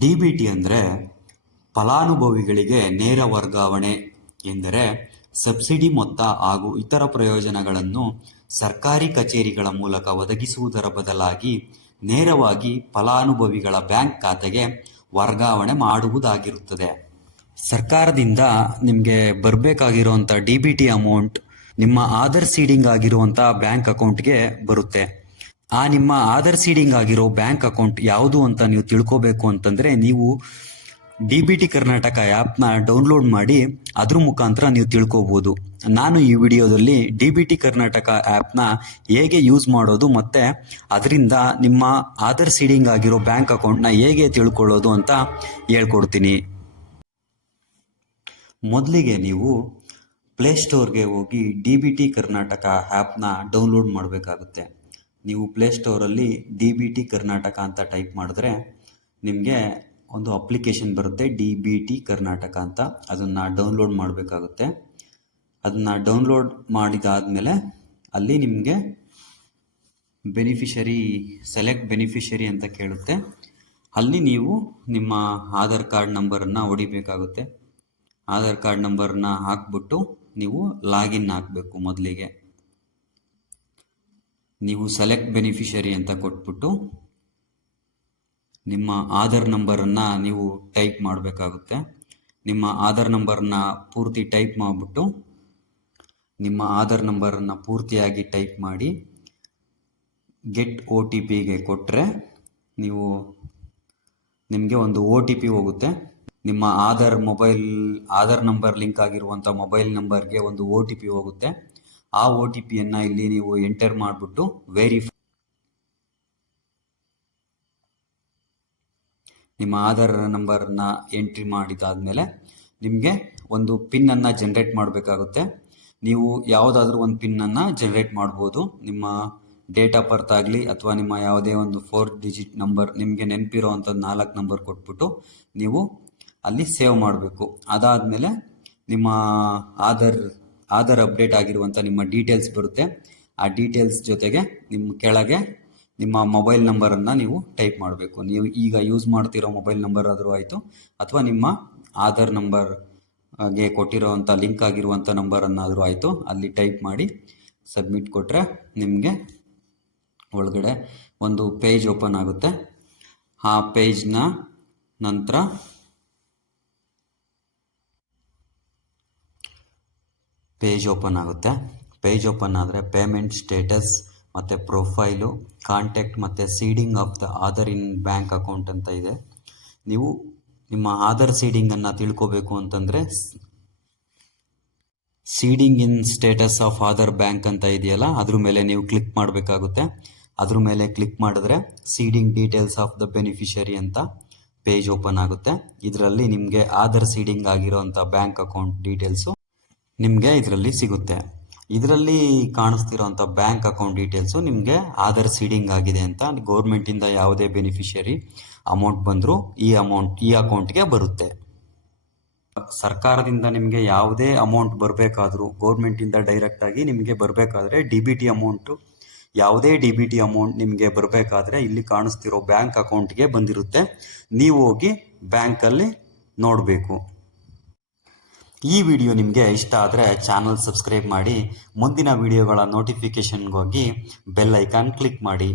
DBT ಅಂದರೆ ಫಲಾನುಭವಿಗಳಿಗೆ ನೇರ ವರ್ಗಾವಣೆ ಎಂದರೆ ಸಬ್ಸಿಡಿ ಮೊತ್ತ ಹಾಗೂ ಇತರ ಪ್ರಯೋಜನಗಳನ್ನು ಸರ್ಕಾರಿ ಕಚೇರಿಗಳ ಮೂಲಕ ಒದಗಿಸುವುದರ ಬದಲಾಗಿ ನೇರವಾಗಿ ಫಲಾನುಭವಿಗಳ ಬ್ಯಾಂಕ್ ಖಾತೆಗೆ ವರ್ಗಾವಣೆ ಮಾಡುವುದಾಗಿರುತ್ತದೆ. ಸರ್ಕಾರದಿಂದ ನಿಮಗೆ ಬರಬೇಕಾಗಿರುವಂಥ ಡಿ.ಬಿ.ಟಿ ಅಮೌಂಟ್ ನಿಮ್ಮ ಆಧಾರ್ ಸೀಡಿಂಗ್ ಆಗಿರುವಂಥ ಬ್ಯಾಂಕ್ ಅಕೌಂಟ್ಗೆ ಬರುತ್ತೆ. ಆ ನಿಮ್ಮ ಆಧಾರ್ ಸೀಡಿಂಗ್ ಆಗಿರೋ ಬ್ಯಾಂಕ್ ಅಕೌಂಟ್ ಯಾವುದು ಅಂತ ನೀವು ತಿಳ್ಕೋಬೇಕು ಅಂತಂದರೆ ನೀವು ಡಿ.ಬಿ.ಟಿ ಕರ್ನಾಟಕ ಆ್ಯಪ್ನ ಡೌನ್ಲೋಡ್ ಮಾಡಿ ಅದ್ರ ಮುಖಾಂತರ ನೀವು ತಿಳ್ಕೊಬೋದು. ನಾನು ಈ ವಿಡಿಯೋದಲ್ಲಿ ಡಿ.ಬಿ.ಟಿ ಕರ್ನಾಟಕ ಆ್ಯಪ್ನ ಹೇಗೆ ಯೂಸ್ ಮಾಡೋದು ಮತ್ತು ಅದರಿಂದ ನಿಮ್ಮ ಆಧಾರ್ ಸೀಡಿಂಗ್ ಆಗಿರೋ ಬ್ಯಾಂಕ್ ಅಕೌಂಟ್ನ ಹೇಗೆ ತಿಳ್ಕೊಳ್ಳೋದು ಅಂತ ಹೇಳ್ಕೊಡ್ತೀನಿ. ಮೊದಲಿಗೆ ನೀವು ಪ್ಲೇಸ್ಟೋರ್ಗೆ ಹೋಗಿ ಡಿ.ಬಿ.ಟಿ ಕರ್ನಾಟಕ ಆ್ಯಪ್ನ ಡೌನ್ಲೋಡ್ ಮಾಡಬೇಕಾಗುತ್ತೆ. ನೀವು ಪ್ಲೇಸ್ಟೋರಲ್ಲಿ ಡಿ.ಬಿ.ಟಿ ಕರ್ನಾಟಕ ಅಂತ ಟೈಪ್ ಮಾಡಿದ್ರೆ ನಿಮಗೆ ಒಂದು ಅಪ್ಲಿಕೇಶನ್ ಬರುತ್ತೆ ಡಿ.ಬಿ.ಟಿ ಕರ್ನಾಟಕ ಅಂತ. ಅದನ್ನು ಡೌನ್ಲೋಡ್ ಮಾಡಬೇಕಾಗುತ್ತೆ. ಅದನ್ನು ಡೌನ್ಲೋಡ್ ಮಾಡಿದಾದಮೇಲೆ ಅಲ್ಲಿ ನಿಮಗೆ ಸೆಲೆಕ್ಟ್ ಬೆನಿಫಿಷರಿ ಅಂತ ಕೇಳುತ್ತೆ. ಅಲ್ಲಿ ನೀವು ನಿಮ್ಮ ಆಧಾರ್ ಕಾರ್ಡ್ ನಂಬರನ್ನು ಹೊಡಿಬೇಕಾಗುತ್ತೆ. ಆಧಾರ್ ಕಾರ್ಡ್ ನಂಬರನ್ನ ಹಾಕ್ಬಿಟ್ಟು ನೀವು ಲಾಗಿನ್ ಆಗಬೇಕು. ಮೊದಲಿಗೆ ನೀವು ಸೆಲೆಕ್ಟ್ ಬೆನಿಫಿಷರಿ ಅಂತ ಕೊಟ್ಬಿಟ್ಟು ನಿಮ್ಮ ಆಧಾರ್ ನಂಬರನ್ನು ನೀವು ಟೈಪ್ ಮಾಡಬೇಕಾಗುತ್ತೆ. ನಿಮ್ಮ ಆಧಾರ್ ನಂಬರನ್ನ ಪೂರ್ತಿ ಟೈಪ್ ಮಾಡಿಬಿಟ್ಟು ನಿಮ್ಮ ಆಧಾರ್ ನಂಬರನ್ನು ಪೂರ್ತಿಯಾಗಿ ಟೈಪ್ ಮಾಡಿ ಗೆಟ್ OTPಗೆ ಕೊಟ್ಟರೆ ನಿಮಗೆ ಒಂದು OTP ಹೋಗುತ್ತೆ. ನಿಮ್ಮ ಆಧಾರ್ ನಂಬರ್ ಲಿಂಕ್ ಆಗಿರುವಂಥ ಮೊಬೈಲ್ ನಂಬರ್ಗೆ ಒಂದು OTP ಹೋಗುತ್ತೆ. ಆ OTPಯನ್ನು ಇಲ್ಲಿ ನೀವು ಎಂಟರ್ ಮಾಡಿಬಿಟ್ಟು ನಿಮ್ಮ ಆಧಾರ್ ನಂಬರನ್ನ ಎಂಟ್ರಿ ಮಾಡಿದಾದಮೇಲೆ ನಿಮಗೆ ಒಂದು ಪಿನ್ನನ್ನು ಜನ್ರೇಟ್ ಮಾಡಬೇಕಾಗುತ್ತೆ. ನೀವು ಯಾವುದಾದ್ರೂ ಒಂದು ಪಿನ್ನನ್ನು ಜನ್ರೇಟ್ ಮಾಡ್ಬೋದು. ನಿಮ್ಮ ಡೇಟ್ ಆಫ್ ಬರ್ತ್ ಆಗಲಿ ಅಥವಾ ನಿಮ್ಮ ಯಾವುದೇ ಒಂದು 4 ಡಿಜಿಟ್ ನಂಬರ್ ನಿಮಗೆ ನೆನಪಿರೋ ಅಂಥದ್ದು 4 ನಂಬರ್ ಕೊಟ್ಬಿಟ್ಟು ನೀವು ಅಲ್ಲಿ ಸೇವ್ ಮಾಡಬೇಕು. ಅದಾದಮೇಲೆ ನಿಮ್ಮ ಆಧಾರ್ ಅಪ್ಡೇಟ್ ಆಗಿರುವಂಥ ನಿಮ್ಮ ಡೀಟೇಲ್ಸ್ ಬರುತ್ತೆ. ಆ ಡೀಟೇಲ್ಸ್ ಜೊತೆಗೆ ನಿಮ್ಮ ಕೆಳಗೆ ನಿಮ್ಮ ಮೊಬೈಲ್ ನಂಬರನ್ನು ನೀವು ಟೈಪ್ ಮಾಡಬೇಕು. ನೀವು ಈಗ ಯೂಸ್ ಮಾಡ್ತಿರೋ ಮೊಬೈಲ್ ನಂಬರ್ ಆದರೂ ಆಯಿತು ಅಥವಾ ನಿಮ್ಮ ಆಧಾರ್ ನಂಬರ್ಗೆ ಕೊಟ್ಟಿರೋವಂಥ ಲಿಂಕ್ ಆಗಿರುವಂಥ ನಂಬರನ್ನಾದರೂ ಆಯಿತು ಅಲ್ಲಿ ಟೈಪ್ ಮಾಡಿ ಸಬ್ಮಿಟ್ ಕೊಟ್ಟರೆ ನಿಮಗೆ ಒಳಗಡೆ ಒಂದು ಪೇಜ್ ಓಪನ್ ಆಗುತ್ತೆ. ಆ ಪೇಜ್ನ ನಂತರ ಪೇಜ್ ಓಪನ್ ಆದರೆ ಪೇಮೆಂಟ್ ಸ್ಟೇಟಸ್ ಮತ್ತು ಪ್ರೊಫೈಲು, ಕಾಂಟ್ಯಾಕ್ಟ್ ಮತ್ತು seeding of the Aadhaar in bank account ಅಂತ ಇದೆ. ನೀವು ನಿಮ್ಮ ಆಧಾರ್ ಸೀಡಿಂಗನ್ನು ತಿಳ್ಕೋಬೇಕು ಅಂತಂದರೆ seeding in status of Aadhaar bank ಅಂತ ಇದೆಯಲ್ಲ ಅದ್ರ ಮೇಲೆ ನೀವು ಕ್ಲಿಕ್ ಮಾಡಬೇಕಾಗುತ್ತೆ. ಅದ್ರ ಮೇಲೆ ಕ್ಲಿಕ್ ಮಾಡಿದ್ರೆ seeding details of the beneficiary ಅಂತ ಪೇಜ್ ಓಪನ್ ಆಗುತ್ತೆ. ಇದರಲ್ಲಿ ನಿಮಗೆ ಆಧಾರ್ ಸೀಡಿಂಗ್ ಆಗಿರೋಂಥ ಬ್ಯಾಂಕ್ ಅಕೌಂಟ್ ಡೀಟೇಲ್ಸು ನಿಮಗೆ ಇದರಲ್ಲಿ ಸಿಗುತ್ತೆ. ಇದರಲ್ಲಿ ಕಾಣಿಸ್ತಿರೋಂಥ ಬ್ಯಾಂಕ್ ಅಕೌಂಟ್ ಡೀಟೇಲ್ಸು ನಿಮಗೆ ಆಧಾರ್ ಸೀಡಿಂಗ್ ಆಗಿದೆ ಅಂತ ಗೌರ್ಮೆಂಟಿಂದ ಯಾವುದೇ ಬೆನಿಫಿಷರಿ ಅಮೌಂಟ್ ಬಂದರೂ ಈ ಅಕೌಂಟ್ಗೆ ಬರುತ್ತೆ. ಸರ್ಕಾರದಿಂದ ನಿಮಗೆ ಯಾವುದೇ ಅಮೌಂಟ್ ಬರಬೇಕಾದ್ರೂ ಗೌರ್ಮೆಂಟಿಂದ ಡೈರೆಕ್ಟಾಗಿ ನಿಮಗೆ ಬರಬೇಕಾದ್ರೆ ಯಾವುದೇ ಡಿ.ಬಿ.ಟಿ ಅಮೌಂಟ್ ನಿಮಗೆ ಬರಬೇಕಾದ್ರೆ ಇಲ್ಲಿ ಕಾಣಿಸ್ತಿರೋ ಬ್ಯಾಂಕ್ ಅಕೌಂಟ್ಗೆ ಬಂದಿರುತ್ತೆ. ನೀವು ಹೋಗಿ ಬ್ಯಾಂಕಲ್ಲಿ ನೋಡಬೇಕು. ಈ ವಿಡಿಯೋ ನಿಮಗೆ ಇಷ್ಟ ಆದರೆ ಚಾನಲ್ ಸಬ್ಸ್ಕ್ರೈಬ್ ಮಾಡಿ. ಮುಂದಿನ ವಿಡಿಯೋಗಳ ನೋಟಿಫಿಕೇಷನ್ಗೋಗಿ ಬೆಲ್ ಐಕಾನ್ ಕ್ಲಿಕ್ ಮಾಡಿ.